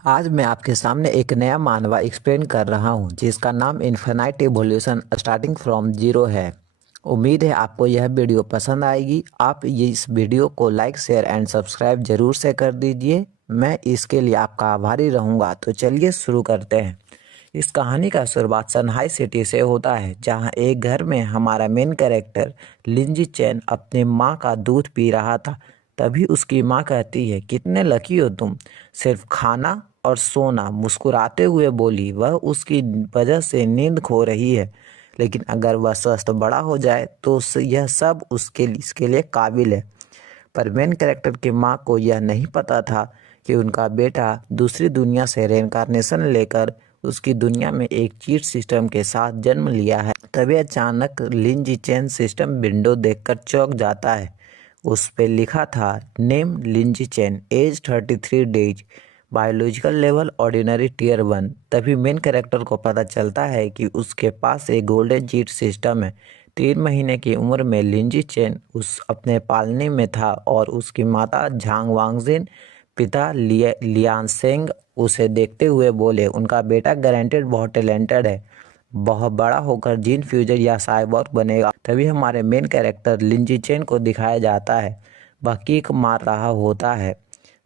आज मैं आपके सामने एक नया मानवा एक्सप्लेन कर रहा हूँ जिसका नाम infinite evolution starting from zero है। उम्मीद है आपको यह वीडियो पसंद आएगी। आप ये इस वीडियो को लाइक शेयर एंड सब्सक्राइब जरूर से कर दीजिए। मैं इसके लिए आपका आभारी रहूँगा। तो चलिए शुरू करते हैं। इस कहानी का शुरुआत सनहाई सिटी से होता है, जहाँ एक घर में हमारा मेन कैरेक्टर लिंजी चैन अपने माँ का दूध पी रहा था। तभी उसकी माँ कहती है, कितने लकी हो तुम, सिर्फ खाना और सोना। मुस्कुराते हुए बोली। वह उसकी वजह से नींद खो रही है, लेकिन अगर वह स्वस्थ बड़ा हो जाए तो यह सब इसके लिए काबिल है। पर मेन कैरेक्टर की माँ को यह नहीं पता था कि उनका बेटा दूसरी दुनिया से रेनकार्नेशन लेकर उसकी दुनिया में एक चीट सिस्टम के साथ जन्म लिया है। तभी अचानक लिंजी चैन सिस्टम विंडो देखकर चौंक जाता है। उस पे लिखा था, नेम लिंजी चैन, age 33 days, biological level ordinary tier 1। तभी मेन कैरेक्टर को पता चलता है कि उसके पास एक गोल्डन चीट सिस्टम है। 3 महीने की उम्र में लिंजी चैन उस अपने पालने में था और उसकी माता झांग वांगजिन, पिता लियांसेंग उसे देखते हुए बोले, उनका बेटा गारंटेड बहुत टैलेंटेड है, बहुत बड़ा होकर जीन फ्यूजर या साइबॉर्ग बनेगा। तभी हमारे मेन कैरेक्टर लिंजी चैन को दिखाया जाता है, वह किक मार रहा होता है।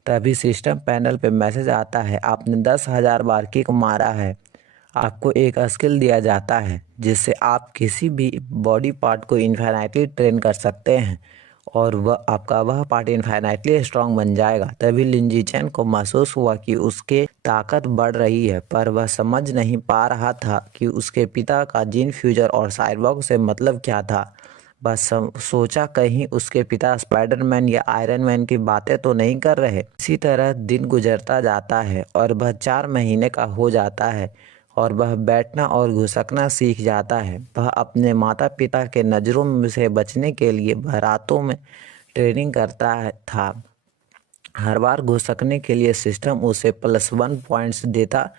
तभी सिस्टम पैनल पे मैसेज आता है, आपने 10,000 बार किक मारा है। आपको एक स्किल दिया जाता है जिससे आप किसी भी बॉडी पार्ट को इन्फिनाइटली ट्रेन कर सकते हैं और वह पार्ट इन्फिनाइटली स्ट्रांग बन जाएगा। तभी लिंजी चैन को महसूस हुआ कि उसके ताकत बढ़ रही है, पर वह समझ नहीं पा रहा था कि उसके पिता का जीन फ्यूजर और साइबॉर्ग से मतलब क्या था। बस सोचा कहीं उसके पिता स्पाइडरमैन या आयरन मैन की बातें तो नहीं कर रहे। इसी तरह दिन गुजरता जाता है और वह 4 महीने का हो जाता है और वह बैठना और घुसकना सीख जाता है। वह अपने माता पिता के नज़रों से बचने के लिए वह रातों में ट्रेनिंग करता था। हर बार घुसकने के लिए सिस्टम उसे +1 पॉइंट्स देता।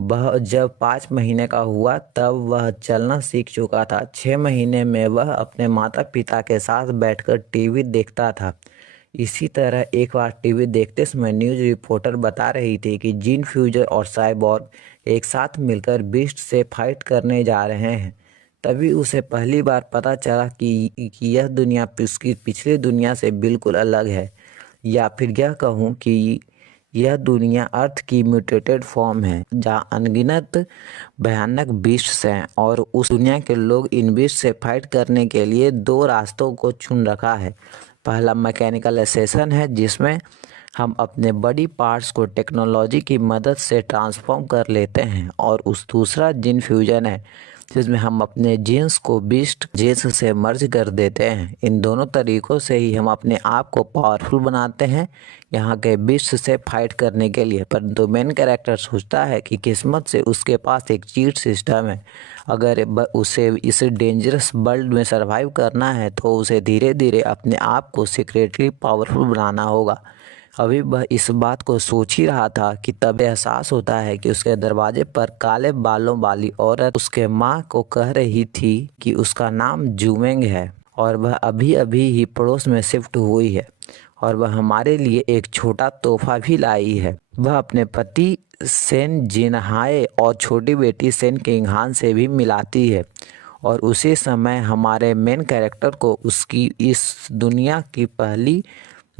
वह जब 5 महीने का हुआ तब वह चलना सीख चुका था। 6 महीने में वह अपने माता पिता के साथ बैठकर टीवी देखता था। इसी तरह एक बार टीवी देखते समय न्यूज़ रिपोर्टर बता रही थी कि जीन फ्यूजर और साइबॉर्ग एक साथ मिलकर बीस्ट से फाइट करने जा रहे हैं। तभी उसे पहली बार पता चला कि यह दुनिया उसकी पिछली दुनिया से बिल्कुल अलग है, या फिर यह कहूँ कि यह दुनिया अर्थ की म्यूटेटेड फॉर्म है, जहाँ अनगिनत भयानक बीस्ट्स हैं और उस दुनिया के लोग इन बीस्ट से फाइट करने के लिए 2 रास्तों को चुन रखा है। पहला मैकेनिकल एसेसन है, जिसमें हम अपने बॉडी पार्ट्स को टेक्नोलॉजी की मदद से ट्रांसफॉर्म कर लेते हैं, और उस दूसरा जीन फ्यूजन है, जिसमें हम अपने जीन्स को बीस्ट जीन्स से मर्ज कर देते हैं। इन दोनों तरीकों से ही हम अपने आप को पावरफुल बनाते हैं यहाँ के बीस्ट से फाइट करने के लिए। परंतु मेन कैरेक्टर सोचता है कि किस्मत से उसके पास एक चीट सिस्टम है। अगर उसे इस डेंजरस वर्ल्ड में सरवाइव करना है तो उसे धीरे धीरे अपने आप को सीक्रेटली पावरफुल बनाना होगा। अभी वह इस बात को सोच ही रहा था कि तब एहसास होता है कि उसके दरवाजे पर काले बालों वाली औरत उसके माँ को कह रही थी कि उसका नाम जूमेंग है और वह अभी अभी ही पड़ोस में शिफ्ट हुई है और वह हमारे लिए एक छोटा तोहफा भी लाई है। वह अपने पति सेन जिनहाए और छोटी बेटी सेन किंगहान से भी मिलाती है और उसी समय हमारे मेन कैरेक्टर को उसकी इस दुनिया की पहली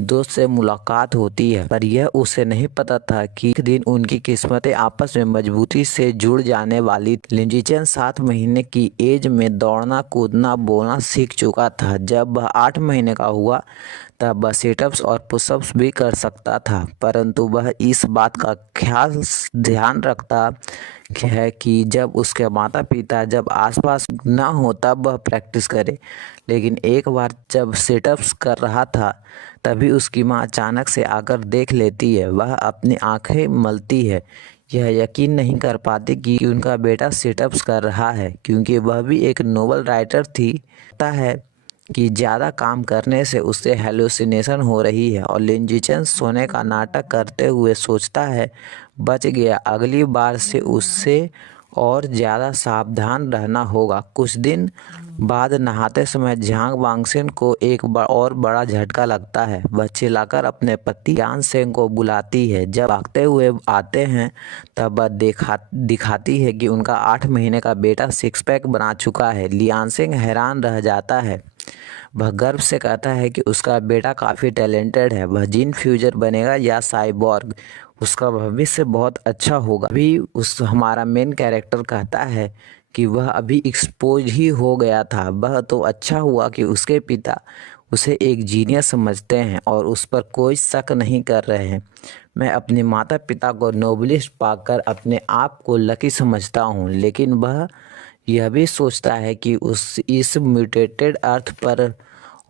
दोस्त से मुलाकात होती है। पर यह उसे नहीं पता था कि एक दिन उनकी किस्मतें आपस में मजबूती से जुड़ जाने वाली। लिंजी चैन 7 महीने की एज में दौड़ना कूदना बोलना सीख चुका था। जब वह 8 महीने का हुआ तब वह सिटअप्स और पुशअप्स भी कर सकता था, परंतु वह इस बात का ध्यान रखता है कि जब उसके माता पिता जब आसपास ना हो तब वह प्रैक्टिस करे। लेकिन एक बार जब सिटअप्स कर रहा था तभी उसकी माँ अचानक से आकर देख लेती है। वह अपनी आंखें मलती है, यह यकीन नहीं कर पाती कि उनका बेटा सिटअप्स कर रहा है, क्योंकि वह भी एक नोवेल राइटर थी। पता है कि ज़्यादा काम करने से उससे हेलुसिनेशन हो रही है और लिंजी चैन सोने का नाटक करते हुए सोचता है, बच गया, अगली बार से उससे और ज़्यादा सावधान रहना होगा। कुछ दिन बाद नहाते समय झांग वांगसेन को एक और बड़ा झटका लगता है। वह चिल्लाकर अपने पति यान सेंग को बुलाती है। जब भागते हुए आते हैं तब वह दिखाती है कि उनका 8 महीने का बेटा सिक्स पैक बना चुका है। लियान सेंग हैरान रह जाता है। वह गर्व से कहता है कि उसका बेटा काफ़ी टैलेंटेड है। वह जीन फ्यूजर बनेगा या साइबॉर्ग, उसका भविष्य बहुत अच्छा होगा। अभी हमारा मेन कैरेक्टर कहता है कि वह अभी एक्सपोज ही हो गया था। वह तो अच्छा हुआ कि उसके पिता उसे एक जीनियस समझते हैं और उस पर कोई शक नहीं कर रहे हैं। मैं अपने माता पिता को नोबलिस्ट पाकर अपने आप को लकी समझता हूँ, लेकिन वह यह भी सोचता है कि इस म्यूटेटेड अर्थ पर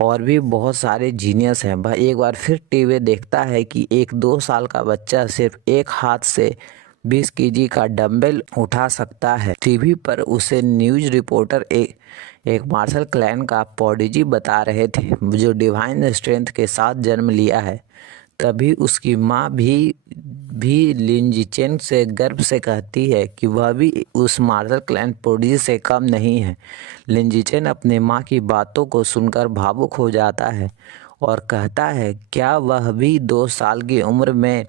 और भी बहुत सारे जीनियस हैं। वह एक बार फिर टीवी देखता है कि एक 2 साल का बच्चा सिर्फ एक हाथ से 20 केजी का डंबल उठा सकता है। टीवी पर उसे न्यूज़ रिपोर्टर एक मार्शल क्लैन का प्रोडिजी बता रहे थे जो डिवाइन स्ट्रेंथ के साथ जन्म लिया है। तभी उसकी माँ भी लिन जिचेन से गर्व से कहती है कि वह भी उस मार्शल क्लैन प्रोडिजी से कम नहीं है। लिन जिचेन अपने माँ की बातों को सुनकर भावुक हो जाता है और कहता है क्या वह भी 2 साल की उम्र में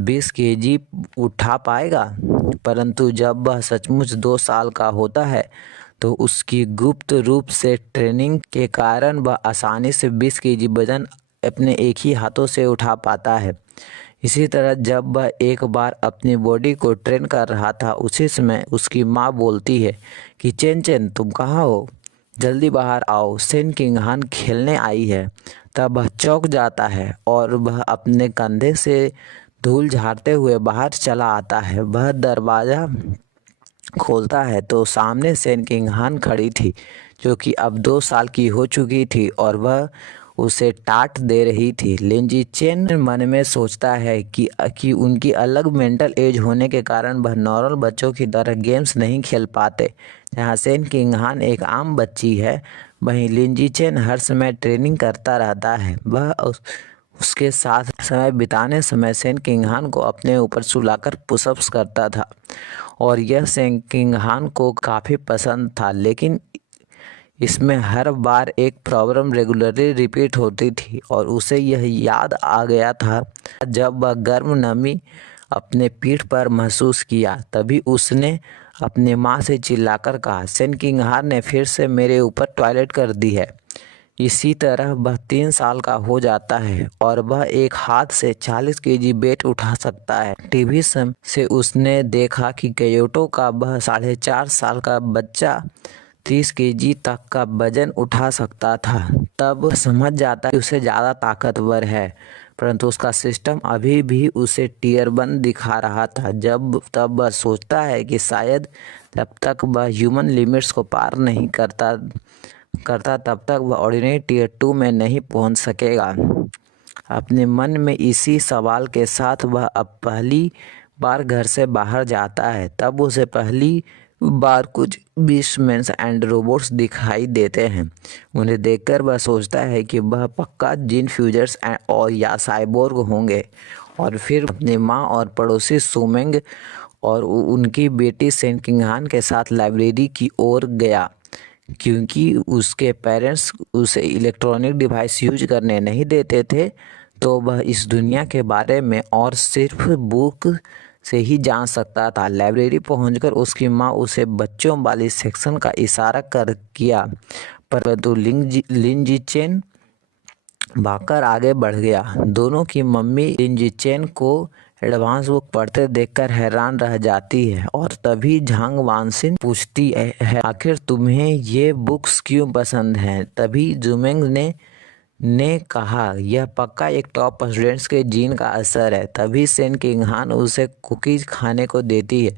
20 केजी उठा पाएगा। परंतु जब वह सचमुच 2 साल का होता है तो उसकी गुप्त रूप से ट्रेनिंग के कारण वह आसानी से 20 केजी वजन अपने एक ही हाथों से उठा पाता है। इसी तरह जब वह एक बार अपनी बॉडी को ट्रेन कर रहा था, उसी समय उसकी माँ बोलती है कि चेन चेन तुम कहाँ हो, जल्दी बाहर आओ, सेन किंगहान खेलने आई है। तब वह चौंक जाता है और वह अपने कंधे से धूल झाड़ते हुए बाहर चला आता है। वह दरवाज़ा खोलता है तो सामने सेन किंगहान खड़ी थी, जो कि अब 2 साल की हो चुकी थी और वह उसे टाट दे रही थी। लिन जिचेन मन में सोचता है कि उनकी अलग मेंटल एज होने के कारण वह नॉर्मल बच्चों की तरह गेम्स नहीं खेल पाते। जहाँ सेन किंगहान एक आम बच्ची है, वहीं लिन जिचेन हर समय ट्रेनिंग करता रहता है। वह उसके साथ समय बिताने समय सेन किंगहान को अपने ऊपर सुलाकर पुशअप्स करता था और यह सेन किंगहान को काफ़ी पसंद था। लेकिन इसमें हर बार एक प्रॉब्लम रेगुलरली रिपीट होती थी और उसे यह याद आ गया था जब वह गर्म नमी अपने पीठ पर महसूस किया। तभी उसने अपने माँ से चिल्लाकर कहा, सेन किंगहान ने फिर से मेरे ऊपर टॉयलेट कर दी है। इसी तरह वह 3 साल का हो जाता है और वह एक हाथ से 40 केजी वेट उठा सकता है। टीवी से उसने देखा कि क्योटो का वह 4.5 साल का बच्चा 30 केजी तक का वजन उठा सकता था। तब समझ जाता है कि उसे ज़्यादा ताकतवर है, परंतु उसका सिस्टम अभी भी उसे टियर 1 दिखा रहा था। तब वह सोचता है कि शायद जब तक वह ह्यूमन लिमिट्स को पार नहीं करता तब तक वह ऑर्डिनरी टियर 2 में नहीं पहुंच सकेगा। अपने मन में इसी सवाल के साथ वह अब पहली बार घर से बाहर जाता है। तब उसे पहली बार कुछ बीस्टमैन्स एंड रोबोट्स दिखाई देते हैं। उन्हें देखकर वह सोचता है कि वह पक्का जीन फ्यूजर्स और या साइबोर्ग होंगे और फिर अपनी माँ और पड़ोसी सुमेंग और उनकी बेटी सेन किंगहान के साथ लाइब्रेरी की ओर गया, क्योंकि उसके पेरेंट्स उसे इलेक्ट्रॉनिक डिवाइस यूज करने नहीं देते थे। तो वह इस दुनिया के बारे में और सिर्फ बुक से ही जान सकता था। लाइब्रेरी पहुंचकर उसकी माँ उसे बच्चों वाली सेक्शन का इशारा कर किया, परंतु लिन जिचेन भागकर आगे बढ़ गया। दोनों की मम्मी लिन जिचेन को एडवांस बुक पढ़ते देखकर हैरान रह जाती है और तभी झांग वानसिन पूछती है, आखिर तुम्हें ये बुक्स क्यों पसंद हैं। तभी जुमेंग ने कहा, यह पक्का एक टॉप स्टूडेंट्स के जीन का असर है। तभी सेन किंगहान उसे कुकीज खाने को देती है,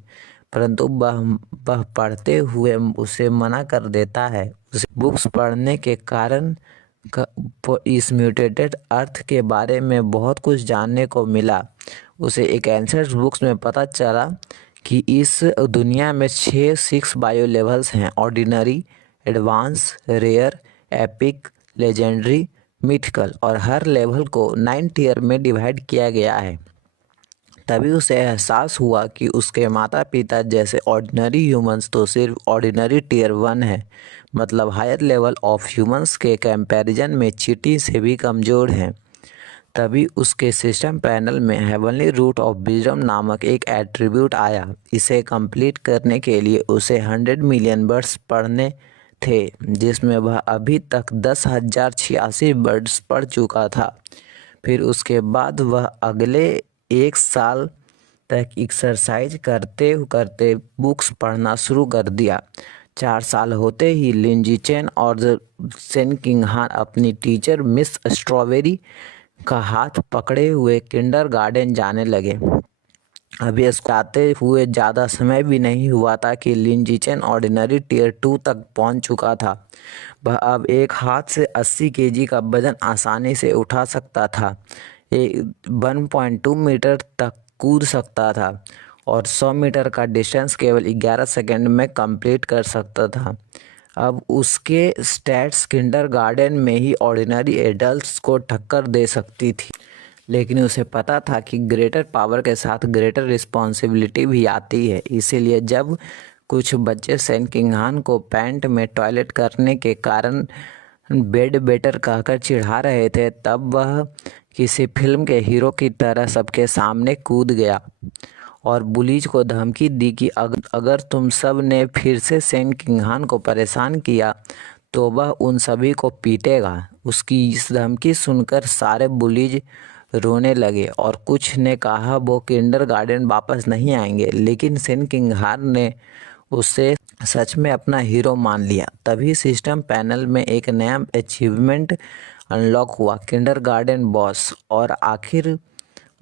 परंतु वह पढ़ते हुए उसे मना कर देता है। उसे बुक्स पढ़ने के कारण इस म्यूटेटेड अर्थ के बारे में बहुत कुछ जानने को मिला। उसे एक एंसेंट बुक्स में पता चला कि इस दुनिया में 6 बायो लेवल्स हैं, ordinary, advance, rare, epic, legendary, mythical, और हर लेवल को 9 टियर में डिवाइड किया गया है। तभी उसे एहसास हुआ कि उसके माता पिता जैसे ऑर्डिनरी ह्यूमंस तो सिर्फ ऑर्डिनरी टियर 1 है, मतलब हायर लेवल ऑफ ह्यूमंस के कंपैरिजन में चींटी से भी कमज़ोर हैं। तभी उसके सिस्टम पैनल में हेवनली रूट ऑफ विजडम नामक एक एट्रीब्यूट आया। इसे कंप्लीट करने के लिए उसे 100 मिलियन वर्ड्स पढ़ने थे, जिसमें वह अभी तक 10,086 वर्ड्स पढ़ चुका था। फिर उसके बाद वह अगले 1 साल तक एक्सरसाइज करते करते बुक्स पढ़ना शुरू कर दिया। 4 साल होते ही लिंजी चेन और सेन किंगहान अपनी टीचर मिस स्ट्रॉबेरी का हाथ पकड़े हुए किंडरगार्टन जाने लगे। अभी इसको आते हुए ज़्यादा समय भी नहीं हुआ था कि लिंजी चेन ऑर्डिनरी टियर 2 तक पहुंच चुका था। वह अब एक हाथ से 80 केजी का वजन आसानी से उठा सकता था, 1.2 मीटर तक कूद सकता था और 100 मीटर का डिस्टेंस केवल 11 सेकंड में कंप्लीट कर सकता था। अब उसके स्टैट्स किंडरगार्टन में ही ऑर्डिनरी एडल्ट्स को टक्कर दे सकती थी, लेकिन उसे पता था कि ग्रेटर पावर के साथ ग्रेटर रिस्पॉन्सिबिलिटी भी आती है। इसीलिए जब कुछ बच्चे सेन किंगहान को पैंट में टॉयलेट करने के कारण बेड बेटर कहकर चिढ़ा रहे थे, तब वह किसी फिल्म के हीरो की तरह सबके सामने कूद गया और बुलीज को धमकी दी कि अगर तुम सब ने फिर से सेन किंगहान को परेशान किया तो वह उन सभी को पीटेगा। उसकी इस धमकी सुनकर सारे बुलीज रोने लगे और कुछ ने कहा वो किंडरगार्टन वापस नहीं आएंगे, लेकिन सेन किंगहान ने उसे सच में अपना हीरो मान लिया। तभी सिस्टम पैनल में एक नया अचीवमेंट अनलॉक हुआ, किंडरगार्टन बॉस। और आखिर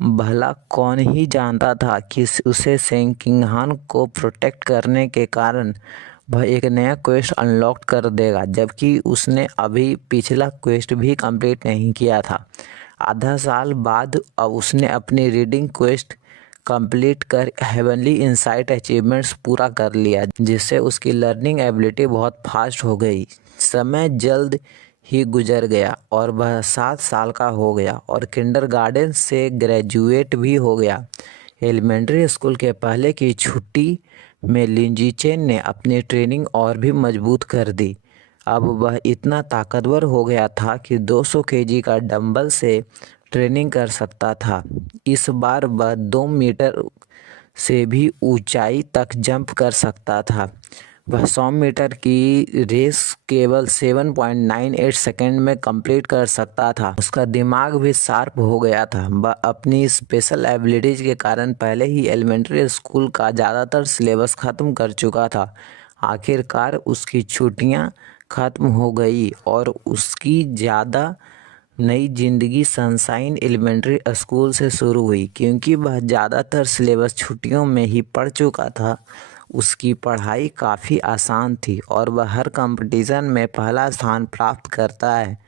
भला कौन ही जानता था कि उसे सेन किंगहान को प्रोटेक्ट करने के कारण वह एक नया क्वेस्ट अनलॉक कर देगा, जबकि उसने अभी पिछला क्वेस्ट भी कंप्लीट नहीं किया था। आधा साल बाद अब उसने अपनी रीडिंग क्वेस्ट कंप्लीट कर हेवनली इंसाइट अचीवमेंट्स पूरा कर लिया, जिससे उसकी लर्निंग एबिलिटी बहुत फास्ट हो गई। समय जल्द ही गुजर गया और वह 7 साल का हो गया और किंडरगार्टन से ग्रेजुएट भी हो गया। एलिमेंट्री स्कूल के पहले की छुट्टी में लिंजी चेन ने अपनी ट्रेनिंग और भी मजबूत कर दी। अब वह इतना ताकतवर हो गया था कि 200 केजी का डंबल से ट्रेनिंग कर सकता था। इस बार वह 2 मीटर से भी ऊंचाई तक जंप कर सकता था। वह 100 मीटर की रेस केवल 7.98 सेकंड में कंप्लीट कर सकता था। उसका दिमाग भी शार्प हो गया था। वह अपनी स्पेशल एबिलिटीज के कारण पहले ही एलिमेंट्री स्कूल का ज़्यादातर सिलेबस ख़त्म कर चुका था। आखिरकार उसकी छुट्टियां ख़त्म हो गई और उसकी ज़्यादा नई जिंदगी सनशाइन एलिमेंट्री स्कूल से शुरू हुई। क्योंकि वह ज़्यादातर सिलेबस छुट्टियों में ही पढ़ चुका था, उसकी पढ़ाई काफ़ी आसान थी और वह हर कंपटीशन में पहला स्थान प्राप्त करता है।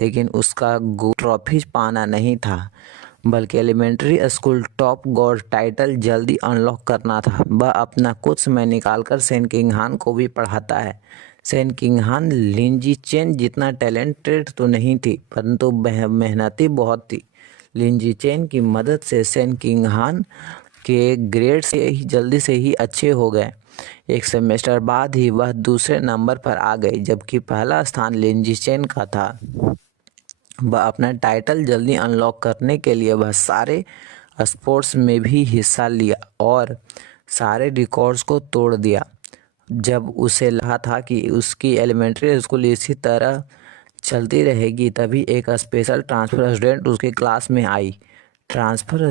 लेकिन उसका ट्रॉफी पाना नहीं था, बल्कि elementary school top god title जल्दी अनलॉक करना था। वह अपना कुछ समय निकालकर सेन किंगहान को भी पढ़ाता है। सेन किंगहान लिंजी चेन जितना टैलेंटेड तो नहीं थी, परंतु मेहनती बहुत थी। लिंजी चेन की मदद से सेन किंगहान के ग्रेड से ही जल्दी से ही अच्छे हो गए। एक सेमेस्टर बाद ही वह दूसरे नंबर पर आ गई, जबकि पहला स्थान लिंजी चेन का था। वह अपना टाइटल जल्दी अनलॉक करने के लिए वह सारे स्पोर्ट्स में भी हिस्सा लिया और सारे रिकॉर्ड्स को तोड़ दिया। जब उसे लगा था कि उसकी एलिमेंट्री स्कूल इसी तरह चलती रहेगी, तभी एक स्पेशल ट्रांसफ़र स्टूडेंट उसकी क्लास में आई। ट्रांसफ़र